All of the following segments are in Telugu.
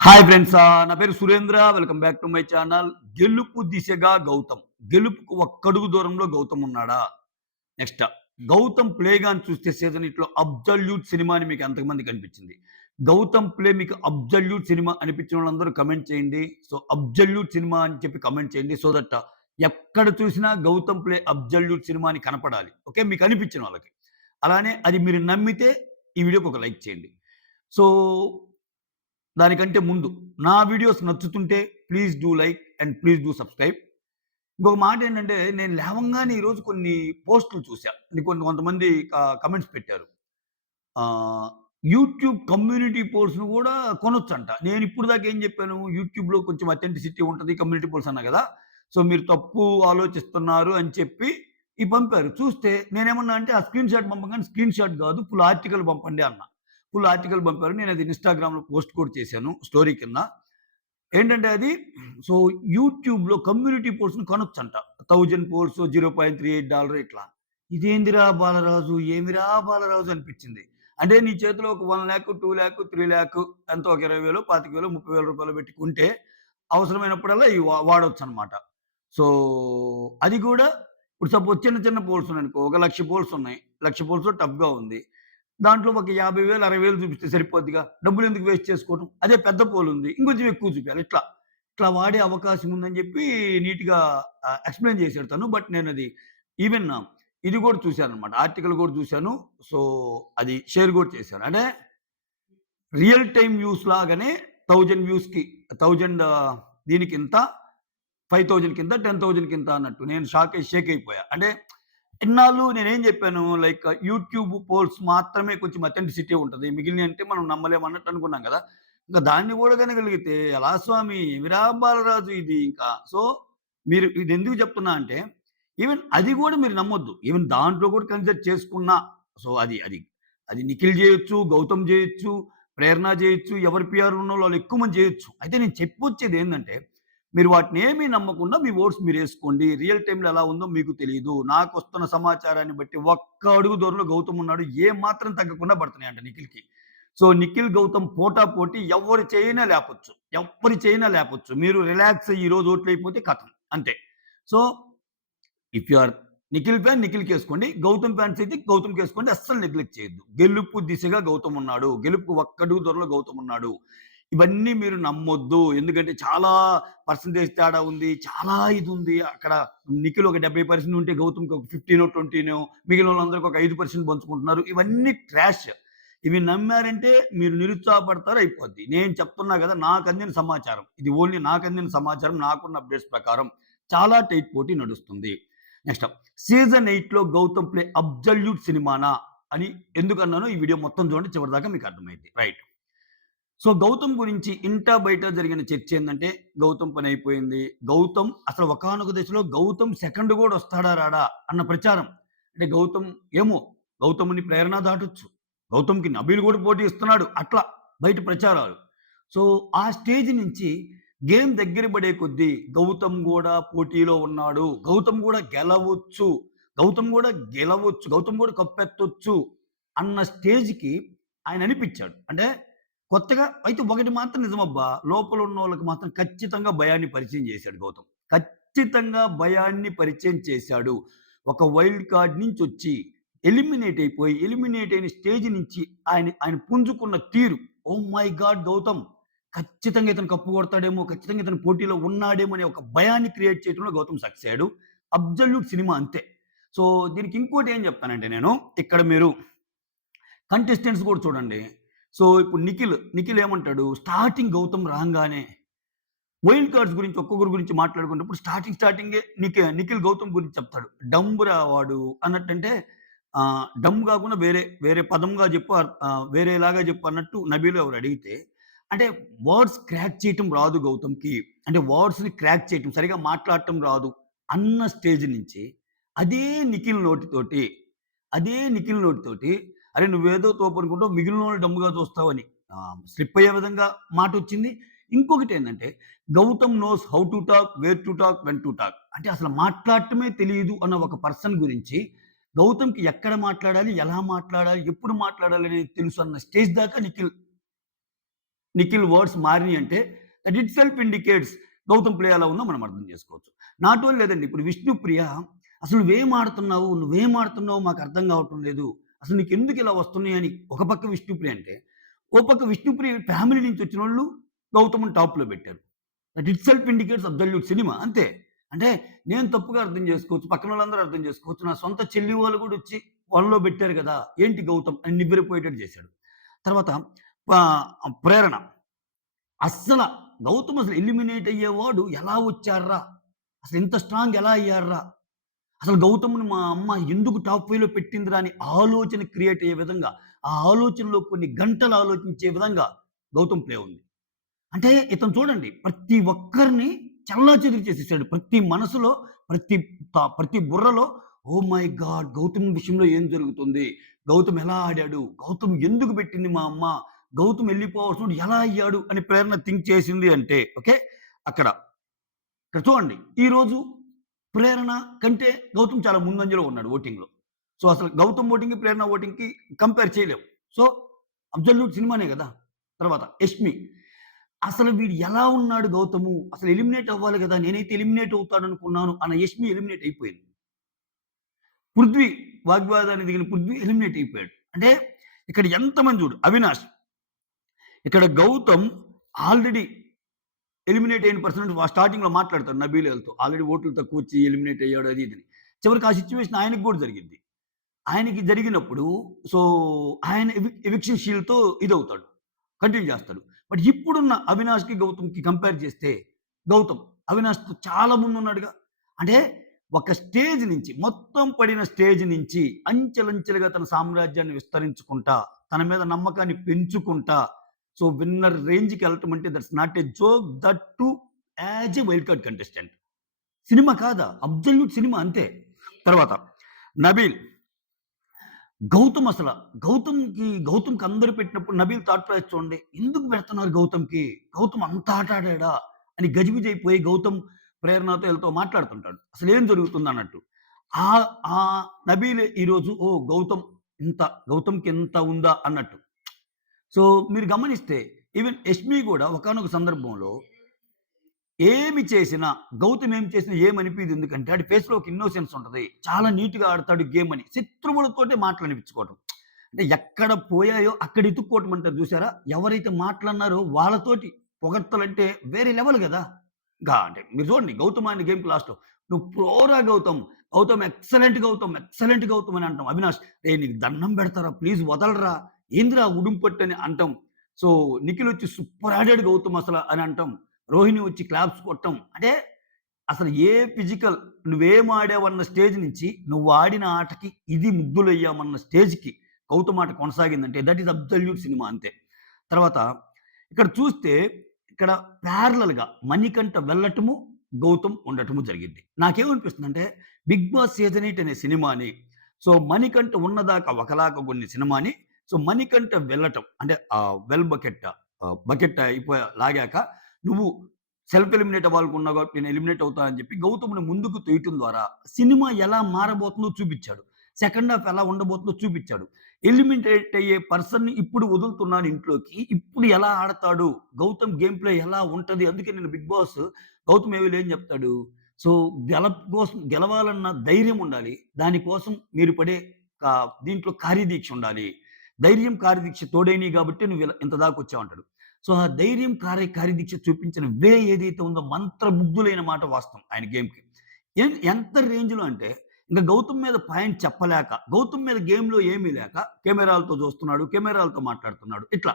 హాయ్ ఫ్రెండ్స్, నా పేరు Surendra. Welcome back to my channel. గెలుపు దిశగా గౌతమ్. గెలుపుకు ఒక్కడుగు దూరంలో గౌతమ్ ఉన్నాడా? నెక్స్ట్ గౌతమ్ ప్లే గాని చూస్తే సీజన్ ఇట్లో అబ్జల్యూట్ సినిమా అని మీకు ఎంతమంది కనిపించింది? గౌతమ్ ప్లే మీకు అబ్జల్యూట్ సినిమా అనిపించిన వాళ్ళందరూ కమెంట్ చేయండి. సో అబ్జల్యూట్ సినిమా అని చెప్పి కమెంట్ చేయండి. సో దట్ ఎక్కడ చూసినా గౌతమ్ ప్లే అబ్జల్యూట్ సినిమా అని కనపడాలి. ఓకే, మీకు అనిపించిన వాళ్ళకి. అలానే అది మీరు నమ్మితే ఈ వీడియోకి ఒక లైక్ చేయండి. సో దానికంటే ముందు నా వీడియోస్ నచ్చుతుంటే please do like and please do subscribe. ఇంకొక మాట ఏంటంటే, నేను లేవంగానే ఈరోజు కొన్ని పోస్టులు చూసా. కొంతమంది కమెంట్స్ పెట్టారు. యూట్యూబ్ కమ్యూనిటీ పోల్స్‌ను గూడా కొనొచ్చంట. నేను ఇప్పుడు దాకా ఏం చెప్పాను, యూట్యూబ్‌లో కొంచెం అథెంటిసిటీ ఉంటది. కమ్యూనిటీ పోల్స్ అన్నా గదా! సో మీరు తప్పు ఆలోచిస్తున్నారు అని చెప్పి పంపారు. చూస్తే నేనేమన్నా అంటే ఆ స్క్రీన్ షాట్ పంపగానే స్క్రీన్ షాట్ గాదు, ఫుల్ ఆర్టికల్ పంపండి అన్నా. ఫుల్ ఆర్టికల్ పంపారు. నేనది ఇన్‌స్టాగ్రామ్‌లో పోస్ట్ కూడా చేశాను స్టోరీ కింద. ఏంటంటే అది సో యూట్యూబ్‌లో కమ్యూనిటీ పోల్స్‌ని కొనొచ్చంట. 1000 పోల్స్ $0.38 ఇట్లా. ఇదేందిరా బాలరాజు! ఏమిరా బాలరాజు అనిపించింది. అంటే నీ చేతిలో ఒక 1,00,000, 2,00,000, 3,00,000 ఎంతో ఒక 20,000, 25,000, 30,000 పెట్టి కొంటే అవసరమైనప్పుడల్లా ఇవి వాడొచ్చనమాట. సో అది గూడా ఇప్పుడు సపోజ్ చిన్న చిన్న పోల్స్ ఉన్నాయనుకో, ఒక 1,00,000 పోల్స్ ఉన్నాయి. 1,00,000 పోల్స్‌లో టఫ్‌గా ఉంది. దాంట్లో ఒక 50,000, 60,000 చూపిస్తే సరిపోద్దిగా. డబ్బులెందుకు వేస్ట్ చేసుకోవడం? అదే పెద్ద పోలుంది. ఇంకొంచెం ఎక్కువ చూపియాలి. ఇట్లా వాడే అవకాశం ఉందని చెప్పి నీట్‌గా ఎక్స్‌ప్లెయిన్ చేసాడు తను. బట్ నేనది ఈవెన్ ఇది కూడా చూసాననమాట. ఆర్టికల్ కూడా చూసాను. సో, అది షేర్ కూడా చేశాను. అంటే రియల్ టైమ్ వ్యూస్ లాగానే 1000 వ్యూస్‌కి 1000 దీనికింత, 5,000 కింత, 10,000 కింత అన్నట్టు. నేను షేక్ అయిపోయా. అంటే ఇన్నాళ్ళు నేనేం జెప్పాను, లైక్ యూట్యూబ్ పోల్స్ మాత్రమే కొంచెం అథెంటిసిటీ ఉంటది. మిగిలినయి అంటే మనం నమ్మలేం అన్నట్టు అనుకున్నాం గదా! ఇంకా దాన్ని గూడా గనగలిగితే ఎలా స్వామి ఏమిరా బాలరాజు ఇది ఇంకా. సో, మీరు ఇదెందుకు చెప్తున్నా అంటే, ఈవెన్ అది గూడా మీరు నమ్మొద్దు. ఈవెన్ దాంట్లో కూడా కన్సిడర్ చేసుకున్నా, సో, అది నిఖిల్ జేయొచ్చు, గౌతమ్ జేయొచ్చు, ప్రేరణ జేయొచ్చు, ఎవరి పీఆర్ ఉన్నోళ్ళు వాళ్ళు ఎక్కువ మంది జేయొచ్చు. అయితే నేను చెప్పొచ్చేదేందంటే, మీరు వాటినేమీ నమ్మకుండా మీ ఓట్స్ మీరేసుకోండి. రియల్ టైమ్‌లో ఎలా ఉందో మీకు తెలీదు. నాకొస్తున్న సమాచారాన్ని బట్టి ఒక్క అడుగు దూరంలో గౌతమ్ ఉన్నాడు. ఏ మాత్రం తగ్గకుండా పడుతున్నాయంట నిఖిల్‌కి. సో, నిఖిల్, గౌతమ్ పోటాపోటీ ఎవ్వరి చేయైనా లేపొచ్చు. ఎవ్వరి చేయైనా లేపొచ్చు. మీరు రిలాక్స్ అయ్యి ఈరోజు ఓట్లయిపోతే ఖతం అంతే. So, if you are Nikhil fan నిఖిల్‌కేసుకోండి. గౌతమ్ ఫ్యాన్స్ అయితే గౌతమ్‌కేసుకోండి. అస్సలు నెగ్లెక్ట్ చేయొద్దు. గెలుపు దిశగా గౌతమ్ ఉన్నాడు. గెలుపుకి ఒక్కడుగు దూరంలో గౌతమ్ ఉన్నాడు. ఇవన్నీ మీరు నమ్మొద్దు. ఎందుకంటే చాలా పర్సెంటేజ్ తేడా ఉంది. చాలా ఇదుంది. అక్కడ నిఖిల్ ఒక 70% ఉంటే గౌతమ్‌కి ఒక 15 20 మిగిలినోళ్ళందరికి ఒక 5% పంచుకుంటున్నారు. ఇవన్నీ ట్రాష్. ఇవి నమ్మారంటే మీరు నిరుత్సాహపడతారు అయిపోద్ది. నేను చెప్తున్నా గదా! నాకందిన సమాచారం. ఇది ఓన్లీ నాకందిన సమాచారం. నాకున్న అప్‌డేట్స్ ప్రకారం చాలా టైట్ పోటీ నడుస్తుంది. నెక్స్ట్ సీజన్ 8లో గౌతమ్ ప్లే అబ్సల్యూట్ సినిమానా అని ఎందుకన్నానో ఈ వీడియో మొత్తం చూడండి. చివరిదాకా మీకు అర్థమైద్ది. రైట్. సో, గౌతమ్ గురించి ఇంటా బయట జరిగిన చర్చ ఏందంటే, గౌతమ్ పని అయిపోయింది. గౌతమ్ అసలు ఒకానొక దశలో గౌతమ్ సెకండ్ గూడా వస్తాడా రాడా అన్న ప్రచారం. అంటే గౌతమ్ ఏమో గౌతమ్‌ని ప్రేరణ దాటొచ్చు. గౌతమ్‌కి నబీల్ గూడా పోటీ ఇస్తున్నాడు. అట్లా బయట ప్రచారాలు. సో, ఆ స్టేజ్ నుంచి గేమ్ దగ్గర పడే కొద్దీ గౌతమ్ గూడా పోటీలో ఉన్నాడు. గౌతమ్ గూడా గెలవచ్చు. గౌతమ్ గూడా గెలవచ్చు. గౌతమ్ గూడా కప్పెత్తొచ్చు అన్న స్టేజ్‌కి ఆయన అనిపిచ్చాడు. అంటే కొత్తగా అయితే ఒకటి మాత్రం నిజమబ్బా! లోపల ఉన్నోళ్ళకి మాత్రం ఖచ్చితంగా భయాన్ని పరిచయం చేశాడు గౌతమ్. ఖచ్చితంగా భయాన్ని పరిచయం చేశాడు. ఒక వైల్డ్ కార్డ్ నుంచొచ్చి ఎలిమినేట్ అయిన స్టేజ్ నుంచి ఆయన పుంజుకున్న తీరు. Oh my God! గౌతమ్ ఖచ్చితంగా ఇతను కప్పు కొడతాడేమో, ఖచ్చితంగా ఇతను పోటీలో ఉన్నాడేమో అనే ఒక భయాన్ని క్రియేట్ చేయడంలో గౌతమ్ సక్సెస్ అయ్యాడు. అబ్సల్యూట్ సినిమా అంతే. సో, దీనికి ఇంకోటి ఏం చెప్తానంటే నేను, ఇక్కడ మీరు కంటెస్టెంట్స్ కూడా చూడండి. సో, ఇప్పుడు నిఖిల్ ఏమంటాడు? స్టార్టింగ్ గౌతమ్ రాంగానే వైల్డ్ కార్డ్స్ గురించి ఒక్కొక్కరి గురించి మాట్లాడుకున్నప్పుడు స్టార్టింగే నిఖిల్ గౌతమ్ గురించి చెప్తాడు. డంబురా వాడు అన్నట్టంటే డమ్ గాకుండా వేరే పదంగా చెప్పు, వేరేలాగా చెప్పు అన్నట్టు నబీల్ ఎవరు అడిగితే, అంటే వర్డ్స్ క్రాక్ చేయటం రాదు గౌతమ్‌కి. అంటే వర్డ్స్‌ని క్రాక్ చేయటం, సరిగ్గా మాట్లాడటం రాదు అన్న స్టేజ్ నుంచి అదే నిఖిల్ నోటితోటి, అరే నువ్వేదో తోపనుకుంటావు మిగిలినోళ్ళు డమ్ముగా చూస్తావని స్లిప్ అయ్యే విధంగా మాటొచ్చింది. ఇంకొకటేందంటే Gautam knows how to talk, where to talk, when to talk. అంటే అసలు మాట్లాడటమే తెలీదు అన్న ఒక పర్సన్ గురించి గౌతమ్‌కి ఎక్కడ మాట్లాడాలి, ఎలా మాట్లాడాలి, ఎప్పుడు మాట్లాడాలి అనేది తెలుసు అన్న స్టేజ్ దాకా నిఖిల్ నిఖిల్ వర్డ్స్ మారినియంటే that itself indicates Gautam play ఎలా ఉందో మనం అర్థం చేసుకోవచ్చు. నాట్ ఓన్లీ లేదండి. ఇప్పుడు 'విష్ణుప్రియ' అసలు నువ్వేం ఆడుతున్నావు మాకు అర్థం కావటం లేదు. అసలు నీకెందుకు ఇలా వస్తున్నాయి అని ఒక పక్క 'విష్ణుప్రియ' అంటే, ఓ పక్క 'విష్ణుప్రియ' ఫ్యామిలీ నుంచి వచ్చినోళ్ళు గౌతమ్‌ని టాప్‌లో పెట్టారు. That itself indicates absolute cinema అంతే. అంటే నేను తప్పుగా అర్థం చేసుకోవచ్చు. పక్కనోళ్ళందరూ అర్థం చేసుకోవచ్చు. నా సొంత చెల్లి వాళ్ళు కూడా వచ్చి వలలో పెట్టారు కదా! ఏంటి గౌతమ్ అని నివ్వెరపోయేటట్టు చేశాడు. తర్వాత ప్రేరణ. అస్సల గౌతమ్ అసలు ఎలిమినేట్ అయ్యేవాడు ఎలా వచ్చార్రా? అసలు ఇంత స్ట్రాంగ్ ఎలా అయ్యార్రా? అసలు గౌతమ్‌ని మా అమ్మ ఎందుకు టాప్ 5లో పెట్టిందిరా అని ఆలోచన క్రియేట్ అయ్యే విధంగా, ఆ ఆలోచనలో కొన్ని గంటలు ఆలోచించే విధంగా గౌతమ్ ప్లే ఉంది. అంటే ఇతను చూడండి ప్రతి ఒక్కరిని చెల్లాచెదురు చేసేసాడు. ప్రతి మనసులో, ప్రతి ప్రతి బుర్రలో ఓహ్ మై గాడ్! గౌతమ్ విషయంలో ఏం జరుగుతుంది? గౌతమ్ ఎలా ఆడాడు? గౌతమ్ ఎందుకు పెట్టింది మా అమ్మ? గౌతమ్ ఎళ్ళిపోవాల్సినోడు ఎలా అయ్యాడు? అని ప్రేరణ థింక్ చేసింది అంటే ఓకే. అక్కడ. ఇక్కడ చూడండి. ఈరోజు ప్రేరణ కంటే గౌతమ్ చాలా ముందంజలో ఉన్నాడు ఓటింగ్‌లో. సో, అసలు గౌతమ్ ఓటింగ్‌కి, ప్రేరణ ఓటింగ్‌కి కంపేర్ చేయలేం. సో, అబ్సల్యూట్ సినిమానే గదా! తర్వాత 'యష్మి' అసలు వీడు ఎలా ఉన్నాడు గౌతము? అసలు ఎలిమినేట్ అవ్వాలి గదా! నేనైతే ఎలిమినేట్ అవుతాడనుకున్నాను అన్న 'యష్మి' ఎలిమినేట్ అయిపోయింది. 'పృథ్వీ' వాగ్వాదానికి దిగిన 'పృథ్వీ' ఎలిమినేట్ అయిపోయాడు. అంటే ఇక్కడ ఎంతమంది చూడు 'అవినాష్' ఇక్కడ గౌతమ్ ఆల్రెడీ ఎలిమినేట్ అయిన పర్సన్ స్టార్టింగ్‌లో మాట్లాడతాడు నబీల్ ఆల్రెడీ ఓట్లు తక్కువొచ్చి ఎలిమినేట్ అయ్యాడు అది ఇదని. చివరికి ఆ సిట్యుయేషన్ ఆయనకి గూడా జరిగిద్ది. ఆయనకి జరిగినప్పుడు సో, ఆయన ఎవిక్షన్ షీల్డ్‌తో ఇదవుతాడు. కంటిన్యూ చేస్తాడు. బట్ ఇప్పుడున్న అవినాష్‌కి, గౌతమ్‌కి కంపేర్ చేస్తే గౌతమ్ అవినాష్‌తో చాలా ముందున్నాడుగా. అంటే ఒక స్టేజ్ నుంచి మొత్తం పడిన స్టేజ్ నుంచి అంచెలంచెలుగా తన సామ్రాజ్యాన్ని విస్తరించుకుంటా, తన మీద నమ్మకాన్ని పెంచుకుంటా సో, విన్నర్ రేంజ్‌కి ఎళ్ళటం అంటే that's not a joke. That two as a wild card contestant. Cinema కాదా? అబ్సల్యూట్ సినిమా అంతే. తర్వాత 'నబీల్' గౌతమ్ అసల గౌతమ్‌కి అందరూ పెట్టినప్పుడు నబీల్ థాట్ ప్రాసెస్ చూడండి. ఎందుకు పెడుతున్నారు గౌతమ్‌కి? గౌతమ్ అంత ఆట ఆడాడా? అని గజిబిజి అయిపోయి గౌతమ్ ప్రేరణతో ఈళ్ళతో మాట్లాడుతుంటాడు. అసలేం జరుగుతుందన్నట్టు. ఆహ్, ఆ నబీల్ ఈరోజు ఓహ్! గౌతమ్‌కి ఇంత ఉందా అన్నట్టు. సో, మీరు గమనిస్తే ఈవెన్ 'యష్మి' గూడా ఒకానొక సందర్భంలో ఏమి చేసినా, గౌతమ్ ఏం చేసినా ఏమనిపియదు ఎందుకంటే ఆడి ఫేస్‌లో ఒక ఇన్నోసెన్స్ ఉంటది. చాలా నీట్‌గా ఆడతాడు గేమ్ అని. శత్రువులతోటే మాటలనిపించుకోవటం. అంటే ఎక్కడ పోయాయో అక్కడ ఎతుక్కోవటం అంటారు చూసారా? ఎవరైతే మాటలన్నారో వాళ్ళతోటి పొగడ్తలంటే వేరే లెవెల్ గదా! అంటే మీరు చూడండి గౌతమ్ ఆడిన గేమ్‌కి లాస్ట్‌లో "నువ్వు ప్రోరా గౌతమ్. గౌతమ్ ఎక్సలెంట్ గౌతమ్" అని అంటాం. అవినాష్ "రేయ్! నీకు దండం పెడతారా ప్లీజ్ వదలరా. ఏందిరా ఉడుంపట్టు" అని అంటాం. సో, నిఖిల్ వచ్చి "సూపర్ ఆడాడు గౌతమ్ అసల" అని అంటాం. రోహిణి వచ్చి క్లాప్స్ కొట్టం. అంటే అసలు ఏ ఫిజికల్ నువ్వేం ఆడావన్న స్టేజ్ నుంచి నువ్వు ఆడిన ఆటకి ఇది ముగ్ధులయ్యామన్న స్టేజ్‌కి గౌతమ్ ఆట కొనసాగిందంటే దట్ ఈస్ అబ్సల్యూట్ సినిమా అంతే. తర్వాత ఇక్కడ చూస్తే ఇక్కడ ప్యారలల్‌గా మణికంఠ వెళ్ళటము, గౌతమ్ ఉండటము జరిగింది. నాకేమనిపిస్తుందంటే 'బిగ్ బాస్ సీజన్ 8' అనే సినిమాని సో మణికంఠ ఉన్నదాకా ఒకలాగా కొన్ని సినిమాని సో మణికంఠ వెళ్ళటం అంటే బకెట్ లాగాక నువ్వు సెల్ఫ్ ఎలిమినేట్ అవ్వాలనుకున్నావు కాబట్టి నేను ఎలిమినేట్ అవుతా అని చెప్పి గౌతమ్‌ని ముందుకు తొయటం ద్వారా సినిమా ఎలా మారబోతుందో చూపిచ్చాడు. సెకండ్ హాఫ్ ఎలా ఉండబోతుందో చూపిచ్చాడు. ఎలిమినేట్ అయ్యే పర్సన్‌ని ఇప్పుడు వదులుతున్నాను ఇంట్లోకి. ఇప్పుడు ఎలా ఆడతాడు? గౌతమ్ గేమ్ ప్లే ఎలా ఉంటది? అందుకే నేను 'బిగ్ బాస్' గౌతమ్ ఏం చెప్తాడు? సో, గెలవాలన్న ధైర్యం ఉండాలి. దానికోసం మీరు పడే దీంట్లో కార్యదీక్ష ఉండాలి. ధైర్యం, కార్యదీక్ష తోడైనయి గాబట్టే నువ్వు ఇంత దాకొచ్చావంటాడు. సో, ఆ ధైర్యం, కార్యదీక్ష చూపించిన వే ఏదైతే ఉందో మంత్రముగ్ధులైన మాట వాస్తవం ఆయన గేమ్‌కి. ఎంత రేంజ్‌లో అంటే ఇంక గౌతమ్ మీద పాయింట్ చెప్పలేక, గౌతమ్ మీద గేమ్‌లో ఏమీ లేక కెమెరాలతో చూస్తున్నాడు, కెమెరాలతో మాట్లాడుతున్నాడు. ఇట్లా.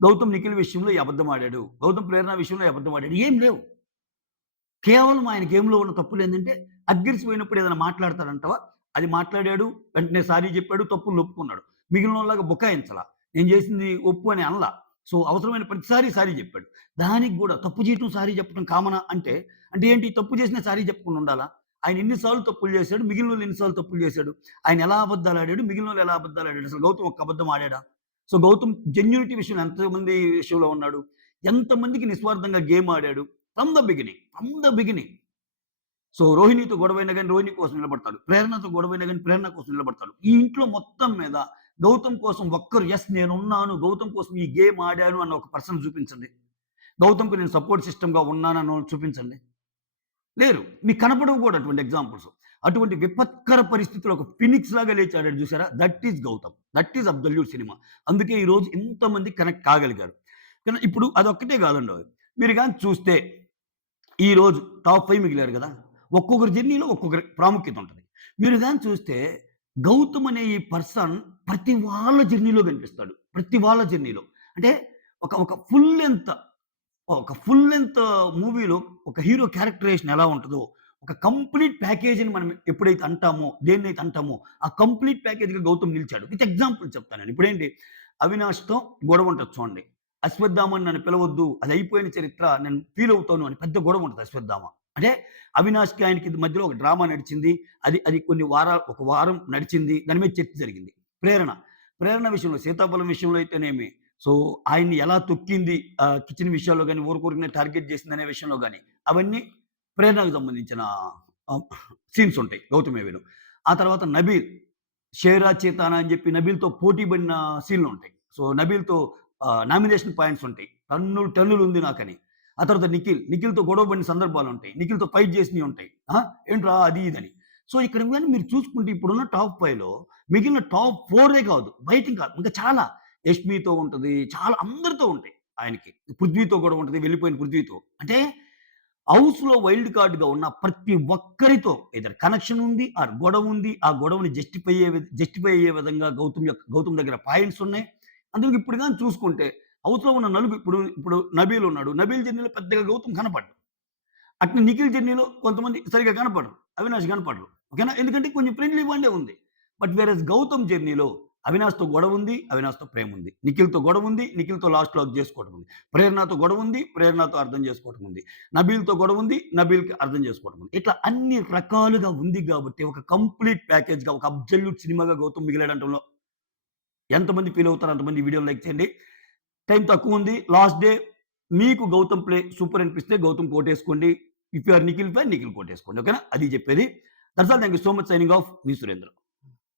గౌతమ్ నిఖిల్ విషయంలో ఈ అబద్ధం ఆడాడు. గౌతమ్ ప్రేరణ విషయంలో ఈ అబద్ధం ఆడాడు. ఏం లేవు. కేవలం ఆయన గేమ్‌లో ఉన్న తప్పులేందంటే అగ్గిరిసిపోయినప్పుడు ఏదైనా మాట్లాడతాడంటావా? అది మాట్లాడాడు. వెంటనే సారీ చెప్పాడు. తప్పులు ఒప్పుకున్నాడు. మిగిలినోళ్ళలాగా బుకాయించలా. నేను చేసింది ఒప్పు అని అనలా. సో, అవసరమైన ప్రతిసారి సారీ చెప్పాడు. దానికి గూడా తప్పు చేయటం, సారీ చెప్పడం కామనా అంటే, అంటే ఏంటి తప్పు చేసినా సారీ చెప్పకుండా ఉండాలా? ఆయన ఎన్ని సార్లు తప్పులు చేశాడు. మిగిలినోళ్ళు ఎన్ని సార్లు తప్పులు చేశాడు. ఆయన ఎలా అబద్దాలాడాడు. మిగిలినోళ్ళు ఎలా అబద్దాలాడాడు. అసలు గౌతమ్ ఒక్క అబద్ధం ఆడాడా? సో, గౌతమ్ జెన్యూనిటీ విషయంలో ఎంతమంది విషయంలో ఉన్నాడు. ఎంతమందికి నిస్వార్థంగా గేమ్ ఆడాడు. From the beginning. సో, రోహిణితో గొడవైనా గాని రోహిణి కోసం నిలబడతాడు. ప్రేరణతో గొడవైనా గాని ప్రేరణ కోసం నిలబడతాడు. ఈ ఇంట్లో మొత్తం మీద గౌతమ్ కోసం ఒక్కరు యెస్ నేనున్నాను. గౌతమ్ కోసం ఈ గేమ్ ఆడాను అన్న ఒక పర్సన్ చూపించండి. గౌతమ్‌కి నేను సపోర్ట్ సిస్టమ్‌గా ఉన్నానన్నోళ్ళు చూపించండి. లేరు. మీకు కనపడవు కూడా అటువంటి ఎగ్జాంపుల్స్. అటువంటి విపత్కర పరిస్థితిలో ఒక ఫినిక్స్ లాగా లేచి ఆడాడు చూసారా? That is Gautham. That is absolute cinema. అందుకే ఈరోజు ఇంతమంది కనెక్ట్ కాగలిగారు. కానీ ఇప్పుడు అదొక్కటే కాదండోయ్. మీరు గాని చూస్తే ఈరోజు టాప్ 5 మిగిలారు గదా! ఒక్కొక్కరి జర్నీలో ఒక్కొక్కరి ప్రాముఖ్యత ఉంటది. మీరు గాని చూస్తే గౌతమ్ అనే ఈ పర్సన్ ప్రతి వాళ్ళ జర్నీలో కనిపిస్తాడు. ప్రతి వాళ్ళ జర్నీలో. అంటే ఒక ఫుల్ లెంత్ మూవీలో ఒక హీరో క్యారెక్టరైజేషన్ ఎలా ఉంటదో, ఒక కంప్లీట్ ప్యాకేజ్‌ని మనం ఎప్పుడైతే అంటామో, దేన్నైతే అంటామో, ఆ కంప్లీట్ ప్యాకేజ్‌గా గౌతమ్ నిలిచాడు. విత్ ఎగ్జాంపుల్ చెప్తానండి. ఇప్పుడేంటి అవినాష్‌తో గొడవ ఉంటది చూడండి. అశ్వత్థామని నన్ను పిలవద్దు. అది అయిపోయిన చరిత్ర. నేను ఫీల్ అవుతాను అని పెద్ద గొడవ ఉంటది అశ్వత్థామ. అంటే అవినాష్‌కి ఆయనకి మధ్యలో ఒక డ్రామా నడిచింది. అది అది కొన్ని ఒక వారం నడిచింది. దాని మీద చర్చ జరిగింది. ప్రేరణ. ప్రేరణ విషయంలో సీతాఫలం విషయంలో అయితేనేమి సో, ఆయన్ని ఎలా తొక్కింది కిచెన్ విషయాల్లో గాని, ఊరికూరికనే టార్గెట్ చేసిందనే విషయంలో గాని, అవన్నీ ప్రేరణకు సంబంధించిన ఆహ్, సీన్స్ ఉంటాయి 'గౌతమ్ ఏవిలో'. ఆ తర్వాత 'నబీల్' 'షేరా చేతానా' అని చెప్పి నబీల్‌తో పోటీ పడిన సీన్‌లుంటాయి. సో, నబీల్‌తో నామినేషన్ పాయింట్స్ ఉంటాయి. టన్నులు ఉంది నాకని. ఆ తర్వాత 'నిఖిల్‌తో గొడవ పడిన సందర్భాలుంటాయి. నిఖిల్‌తో ఫైట్ చేసినయి ఉంటాయి. ఏంట్రా అది ఇదని. సో, ఇక్కడ గాని మీరు చూసుకుంటే ఇప్పుడున్న టాప్ 5లో మిగిలిన టాప్ 4 కాదు. బయటింకా ఇంకా చాలా 'యష్మితో' ఉంటది. చాలా అందరితో ఉంటాయి ఆయనకి. 'పృథ్వీతో' గొడవ ఉంటది. వెళ్ళిపోయిన 'పృథ్వీతో.' అంటే హౌస్‌లో వైల్డ్ కార్డ్‌గా ఉన్న ప్రతి ఒక్కరితో ఐదర్ కనెక్షన్ ఉంది, ఆర్ గొడవ ఉంది. ఆ గొడవని జస్టిఫై అయ్యే విధంగా గౌతమ్ దగ్గర పాయింట్స్ ఉన్నాయి. అందులో ఇప్పుడు గాని చూసుకుంటే హౌస్‌లో ఉన్న ఇప్పుడు 'నబీల్' ఉన్నాడు. 'నబీల్' జర్నీలో పెద్దగా గౌతమ్ కనపడ్డు. అట్నే 'నిఖిల్' జర్నీలో కొంతమంది సరిగ్గా కనపడరు. 'అవినాష్' కనపడరు. ఓకేనా? ఎందుకంటే కొంచెం ఫ్రెండ్లీ బాండే ఉంది. బట్ వేరస్ 'గౌతమ్' జర్నీలో 'అవినాష్‌తో' గొడవుంది. 'అవినాష్‌తో' ప్రేముంది. 'నిఖిల్‌తో' గొడవుంది. 'నిఖిల్‌తో' లాస్ట్‌లో హగ్ చేసుకోవడం ఉంది. 'ప్రేరణతో' గొడవుంది. 'ప్రేరణతో' అర్థం చేసుకోవడం ఉంది. 'నబీల్‌తో' గొడవుంది. 'నబీల్‌కి' అర్థం చేసుకోవడం ఉంది. ఇట్లా అన్ని రకాలుగా ఉంది గాబట్టి ఒక కంప్లీట్ ప్యాకేజ్‌గా ఒక అబ్సల్యూట్ సినిమాగా 'గౌతమ్' మిగిలాడంటంలో ఎంతమంది ఫీల్ అవుతారో అంతమంది ఈ వీడియోని లైక్ చేయండి. టైం తక్కువుంది. లాస్ట్ డే మీకు 'గౌతమ్' ప్లే సూపర్ అనిపిస్తే 'గౌతమ్' కోటేసుకోండి. If you are 'Nikhil' fan 'Nikhil' కోటేసుకోండి. ఓకేనా? అది చెప్పేది. That's all. Thank you so much. Signing off. మీ సురేంద్ర.